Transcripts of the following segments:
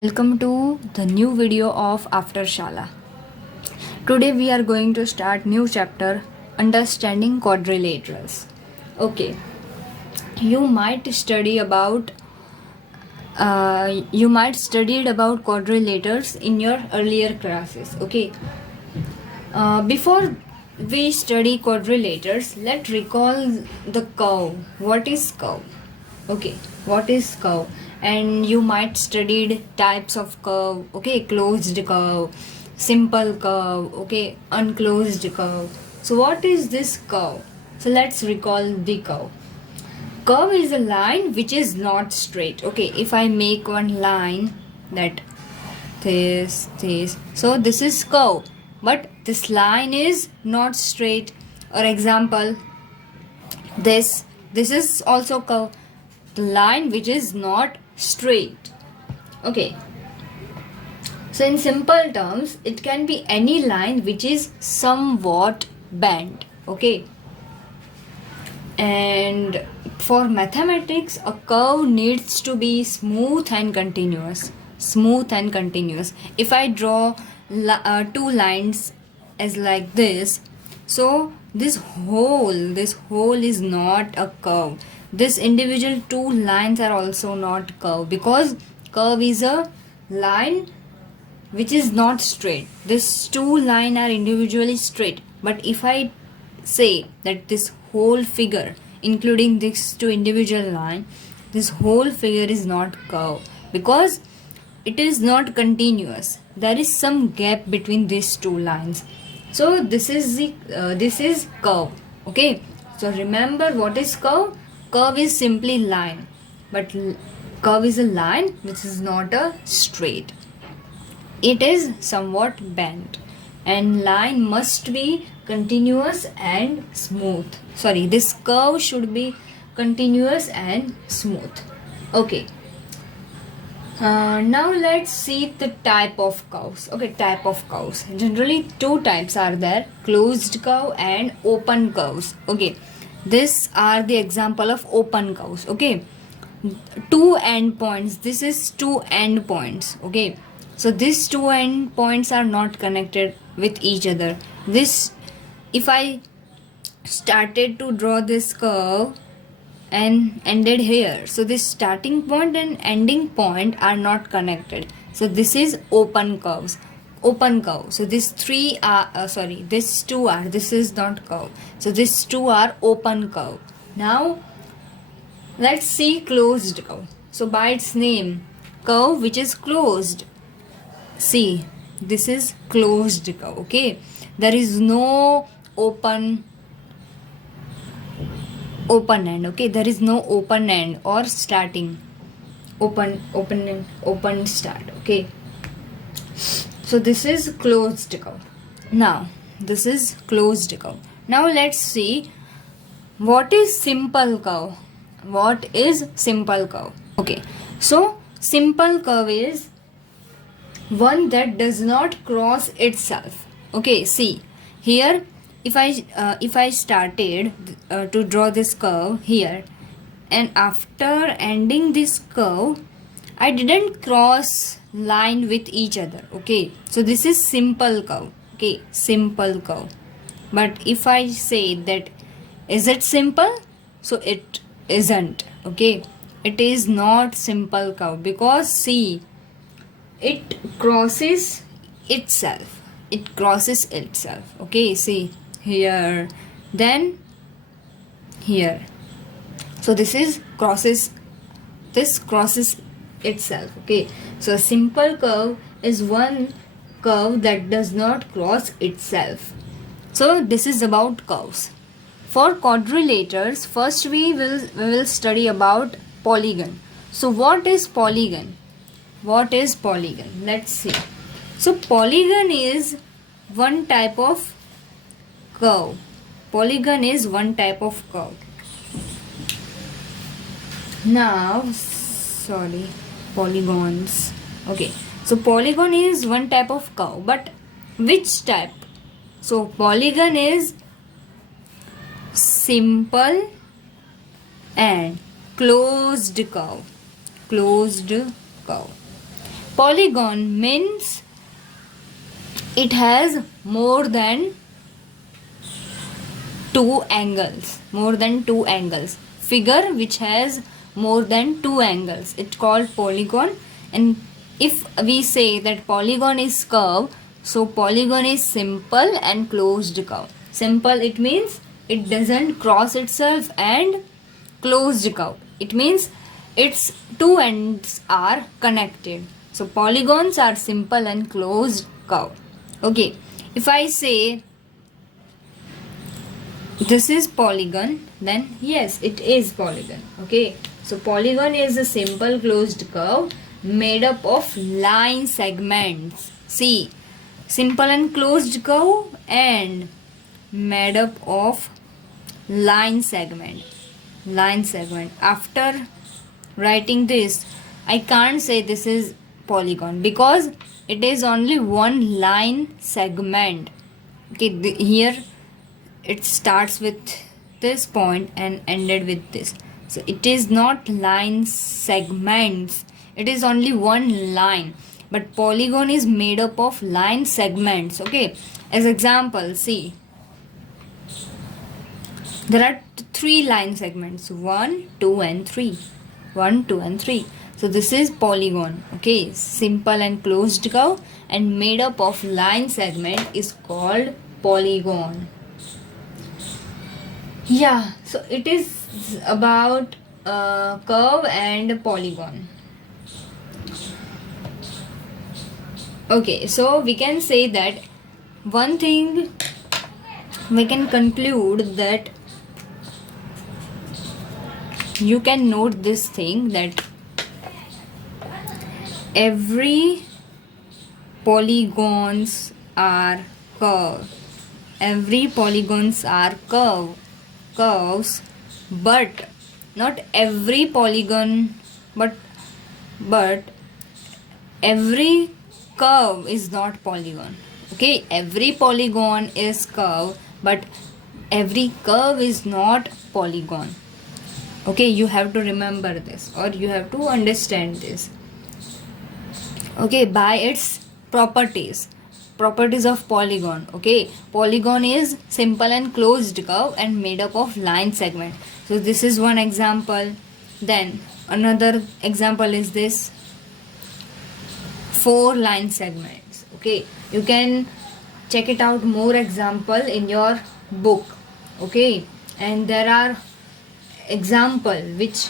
Welcome to the new video of After Shala. Today we are going to start new chapter Understanding Quadrilaterals. Okay, you might study about you might studied about quadrilaters in your earlier classes. Okay, before we study quadrilaters, let's recall the curve. What is curve? Okay, what is curve? And you might studied types of curve. Okay, closed curve, simple curve, okay, unclosed curve. So what is this curve? So let's recall the curve. Curve is a line which is not straight. Okay, if I make one line that this so this is curve, but this line is not straight. Or example, this is also curve, the line which is not straight. Okay, so in simple terms it can be any line which is somewhat bent. Okay, and for mathematics a curve needs to be smooth and continuous. If I draw two lines as like this, so this whole is not a curve. This individual two lines are also not curve, because curve is a line which is not straight. These two lines are individually straight, but if I say that this whole figure including these two individual line, this whole figure is not curve, because it is not continuous. There is some gap between these two lines. So this is curve. Okay, so remember what is curve. Curve is simply line, but curve is a line which is not a straight. It is somewhat bent, and line must be continuous and smooth. Sorry, this curve should be continuous and smooth. Okay, now let's see the type of curves. Okay, type of curves. Generally two types are there: closed curve and open curves. Okay, these are the example of open curves. Okay, two end points. This is two end points. Okay, so these two end points are not connected with each other. This, if I started to draw this curve and ended here, so this starting point and ending point are not connected. So this is open curve. So these three are these two are, this is not curve, so these two are open curve. Now let's see closed curve. So by its name, curve which is closed. See, this is closed curve. Okay, there is no open end. Okay, there is no open end or starting. Open start. Okay, so this is closed curve. Now this is closed curve. Now let's see what is simple curve. Okay, so simple curve is one that does not cross itself. Okay, see here, if I started to draw this curve here, and after ending this curve I didn't cross line with each other. Okay, so this is simple curve. Okay, simple curve. But if I say that is it simple, so it isn't. Okay, it is not simple curve, because see, it crosses itself. Okay, see here, then here. So this crosses itself. Okay, so a simple curve is one curve that does not cross itself. So this is about curves. For quadrilaters, first we will study about polygon. So what is polygon? Let's see. So polygon is one type of curve. Now, polygons. Okay, so polygon is one type of curve, but which type? So polygon is simple and closed curve. Polygon means it has more than two angles. Figure which has more than two angles, it's called polygon. And if we say that polygon is curve, so polygon is simple and closed curve. Simple, it means it doesn't cross itself, and closed curve, it means its two ends are connected. So polygons are simple and closed curve. Okay, if I say this is polygon, then yes, it is polygon. Okay, so polygon is a simple closed curve made up of line segments. See, simple and closed curve and made up of line segment. After writing this, I can't say this is polygon because it is only one line segment. Okay, here it starts with this point and ended with this, so it is not line segments, it is only one line. But polygon is made up of line segments. Okay, as example, see, there are three line segments, 1, 2 and 3. So this is polygon. Okay, simple and closed curve and made up of line segment is called polygon. Yeah, so it is about curve and polygon. Okay, so we can say that one thing we can conclude, that you can note this thing, that every polygons are curve. Curves, but not every polygon, but every curve is not polygon. Okay, every polygon is curve, but every curve is not polygon. Okay, you have to remember this, or you have to understand this. Okay, by its properties of polygon. Okay, polygon is simple and closed curve and made up of line segment. So this is one example. Then another example is this 4 line segments. Okay, you can check it out more example in your book. Okay, and there are example which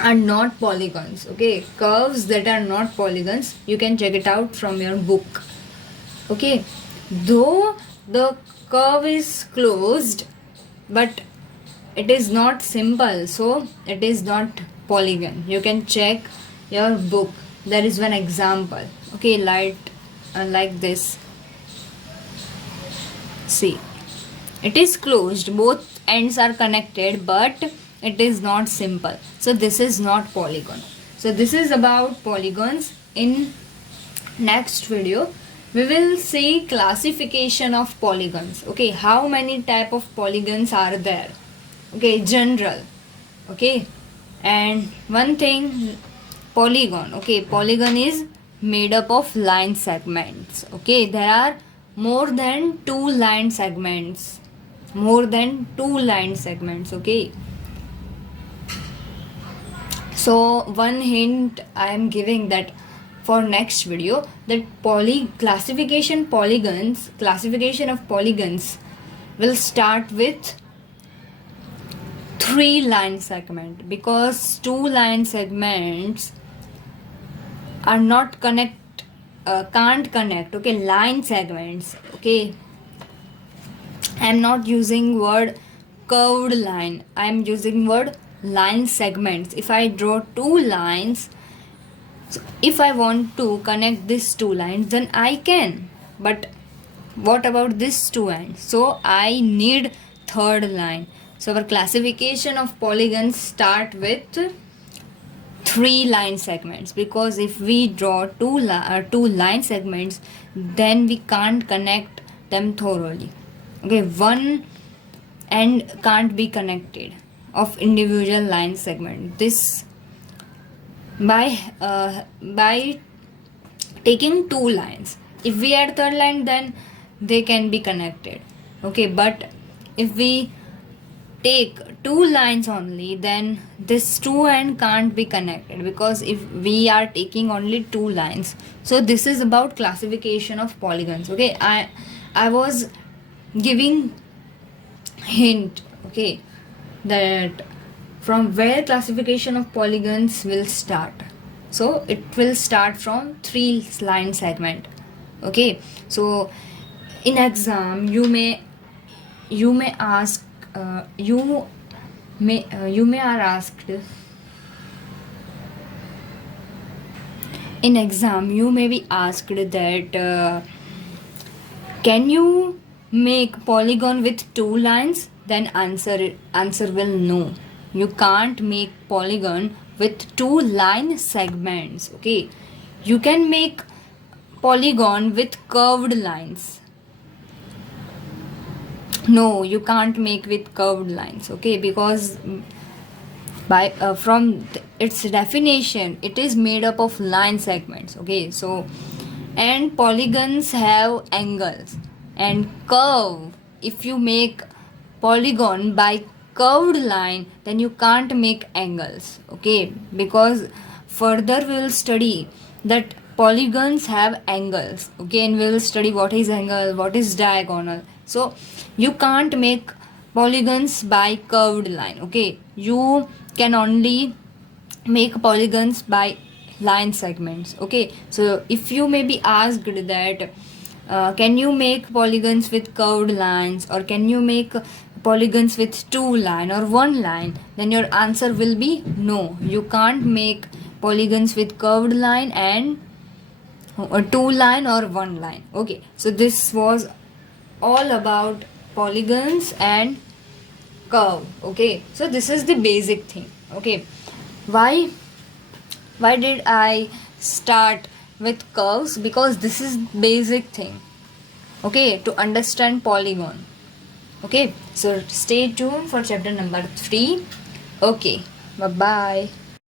are not polygons. Okay, curves that are not polygons, you can check it out from your book. Okay, though the curve is closed, but it is not simple, so it is not polygon. You can check your book. There is one example. Okay, like this. See, it is closed, both ends are connected, but it is not simple, so this is not polygon. So this is about polygons. In next video we will see classification of polygons. Okay, how many type of polygons are there? Okay, general. Okay, and one thing, polygon. Okay, polygon is made up of line segments. Okay, there are more than two line segments. Okay, so one hint I am giving, that for next video, that classification of polygons will start with 3 line segment, because 2 line segments are not can't connect. Okay, line segments. Okay, I am not using word curved line, I am using word line segments. If I draw 2 lines, so if I want to connect these 2 lines, then I can, but what about this 2 ends? So I need third line. So our classification of polygons start with 3 line segments, because if we draw 2 line segments, then we can't connect them thoroughly. Okay, one end can't be connected of individual line segment. This by taking two lines. If we add third line, then they can be connected. Okay, but if we take two lines only, then this two and can't be connected, because if we are taking only two lines. So this is about classification of polygons. Okay, I was giving hint, okay, that from where classification of polygons will start. So it will start from three line segment. Okay, so in exam you may ask you may are asked in exam you may be asked that can you make polygon with two lines? Then answer will no. You can't make polygon with two line segments. Okay, you can make polygon with curved lines. No, you can't make with curved lines. Okay, because by from its definition, it is made up of line segments. Okay, so and polygons have angles and curve. If you make polygon by curved line, then you can't make angles. Okay, because further we will study that polygons have angles. Okay, and we will study what is angle, what is diagonal. So you can't make polygons by curved line. Okay, you can only make polygons by line segments. Okay, so if you may be asked that can you make polygons with curved lines, or can you make polygons with two line or one line, then your answer will be no, you can't make polygons with curved line and two line or one line. Okay, so this was all about polygons and curve. Okay, so this is the basic thing. Okay, why did I start with curves? Because this is basic thing, okay, to understand polygon. Okay, so stay tuned for chapter number 3. Okay, bye bye.